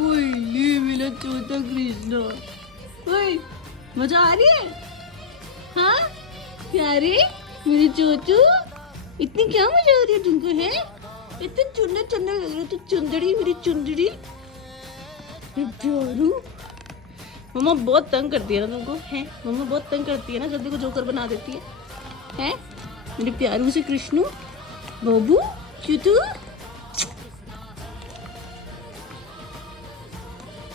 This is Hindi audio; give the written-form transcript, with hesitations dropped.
ओए ये मेरा चौथा कृष्णा। ओए मजा आ रही है? हाँ प्यारे मेरे चोचू, इतनी क्या मजा आ रही है तुमको? है इतने चुन्ना चुन्ना लग रहा है, तो चुंदड़ी मेरी चुंदड़ी प्यारू। मम्मा बहुत तंग करती है ना तुमको, है? मम्मा बहुत तंग करती है ना, जल्दी को जोकर बना देती है। हैं मेरे प्यारू से कृष्णू बाबू चूतू।